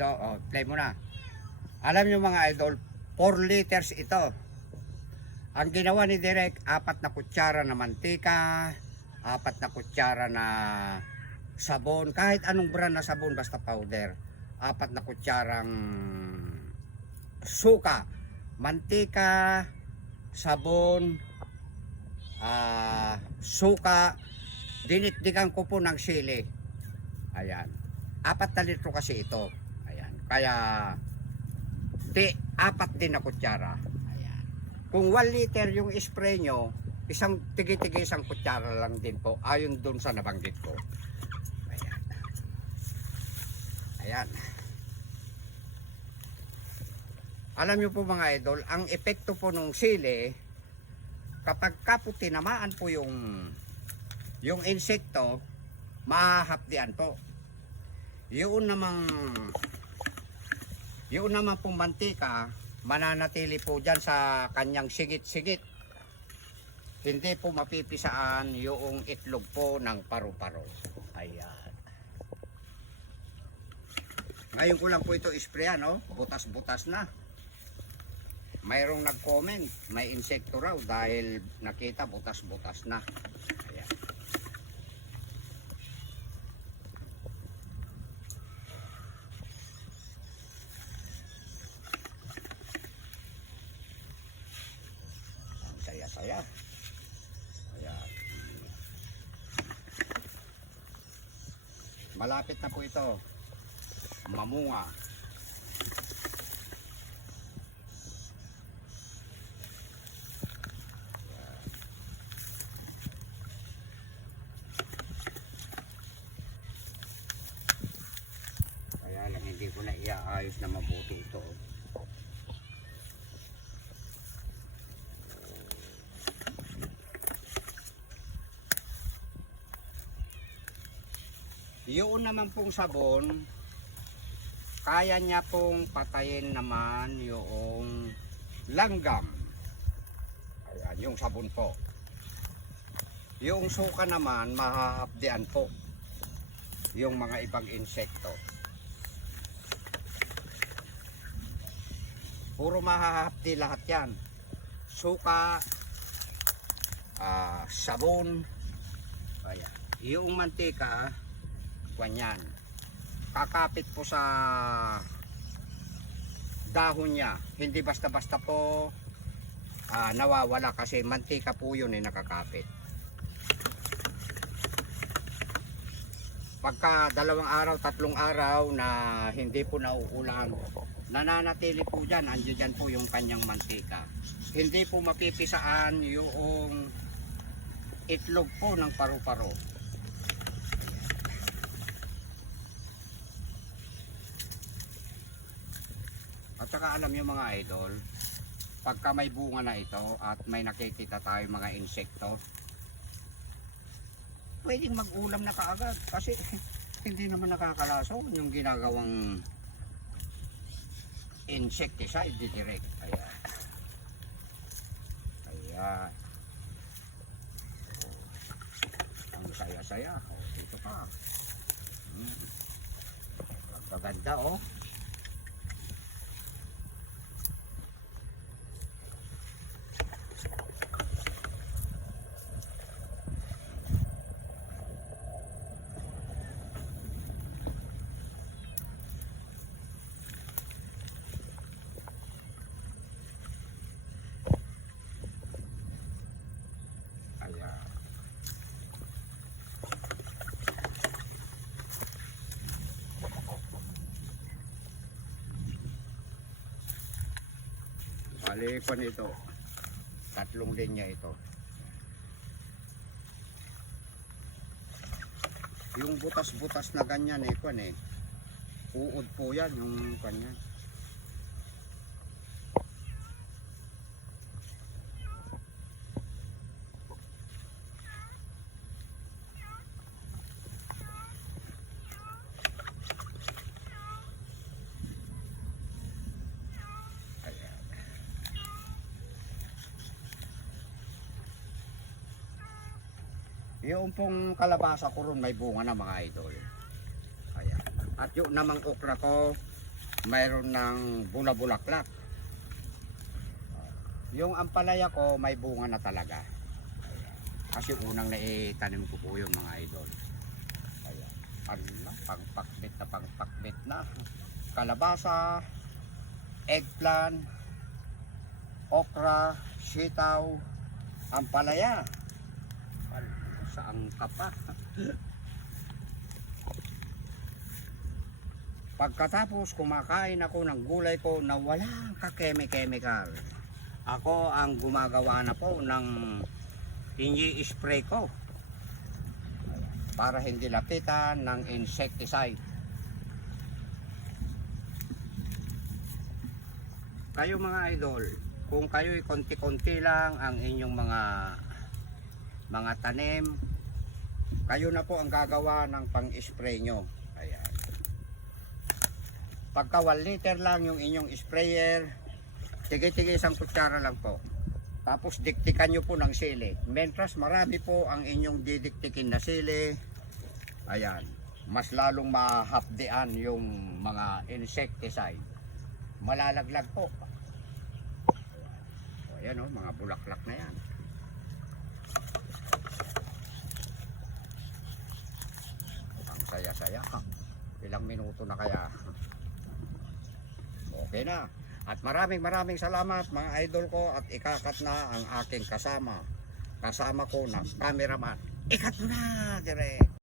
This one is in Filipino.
So, play mo na. Alam nyo mga idol, 4 liters ito. Ang ginawa ni Direk, 4 na kutsara na mantika, 4 na kutsara na sabon, kahit anong brand na sabon basta powder. 4 na kutsarang suka, mantika, sabon, suka, dinitdikan ko po ng sili. Ayan. 4 na litro kasi ito. Ayan. Kaya 4 din na kutsara. Ayan. Kung 1 liter yung spray nyo, tigi-tigi isang kutsara lang din po. Ayon dun sa nabanggit ko. Ayan. Ayan. Alam nyo po mga idol, ang epekto po ng sili, kapag kapo tinamaan po yung insekto, mahahapdian po. Yun naman pong mantika, mananatili po dyan sa kanyang sigit-sigit. Hindi po mapipisaan yung itlog po ng paru-paro. Ayan. Ngayon ko lang po ito isprayan, no? Butas-butas na. Mayroong nag-comment, may insekto raw dahil nakita butas-butas na. Ayan. Saya. Ayan. Malapit na po ito mamunga. Kaya lang hindi ko na iaayos na mabuti ito. Yun naman pong sabon, kaya niya pong patayin naman yung langgam. Ayan, yung sabon po. Yung suka naman, mahahapdian po yung mga ibang insekto. Puro mahahapdi lahat yan. Suka, sabon, ayan. Yung mantika, yan. Kakapit po sa dahon niya. Hindi basta-basta po nawawala kasi mantika po yun nakakapit. Pagka 2 araw, 3 araw na hindi po nauulan, nananatili po dyan. Andiyan dyan po yung kanyang mantika. Hindi po mapipisaan yung itlog po ng paru-paro. At saka alam nyo mga idol, pagka may bunga na ito at may nakikita tayo mga insekto, pwedeng mag-ulam na kaagad kasi hindi naman nakakalaso yung ginagawang insecticide direct. Ayan. Ayan. Ang saya-saya. Dito pa. Magaganda oh. Bali pa nito, 3 linya ito. Yung butas-butas na ganyan uod po yan yung kanyan. Yung pong kalabasa ko ron may bunga na mga idol. Ayan. At yung namang okra ko, mayroon ng bulabulaklak. Yung ampalaya ko may bunga na talaga. Ayan. Kasi unang naitanim ko po yung mga idol. Ayan. Ano, pangpakbit na. Kalabasa, eggplant, okra, sitaw, ampalaya. Saan ka pa? Pagkatapos kumakain ako ng gulay ko na walang kakeme-chemical. Ako ang gumagawa na po ng ini-spray ko para hindi lapitan ng insecticide. Kayo mga idol, kung kayo'y konti-konti lang ang inyong mga tanim, kayo na po ang gagawa ng pang-spray nyo. Ayan. Pagka 1 liter lang yung inyong sprayer, tige-tige 1 kutsara lang po. Tapos diktikan nyo po ng sili. Mentras marami po ang inyong didiktikin na sili, ayan, mas lalong mahapdian yung mga insecticide. Malalaglag po. O, ayan o, mga bulaklak na yan. Ang saya-saya. Ilang minuto na kaya? Okay na. At maraming salamat mga idol ko, at ikakat na ang aking kasama ko na cameraman. Ikat mo na direct.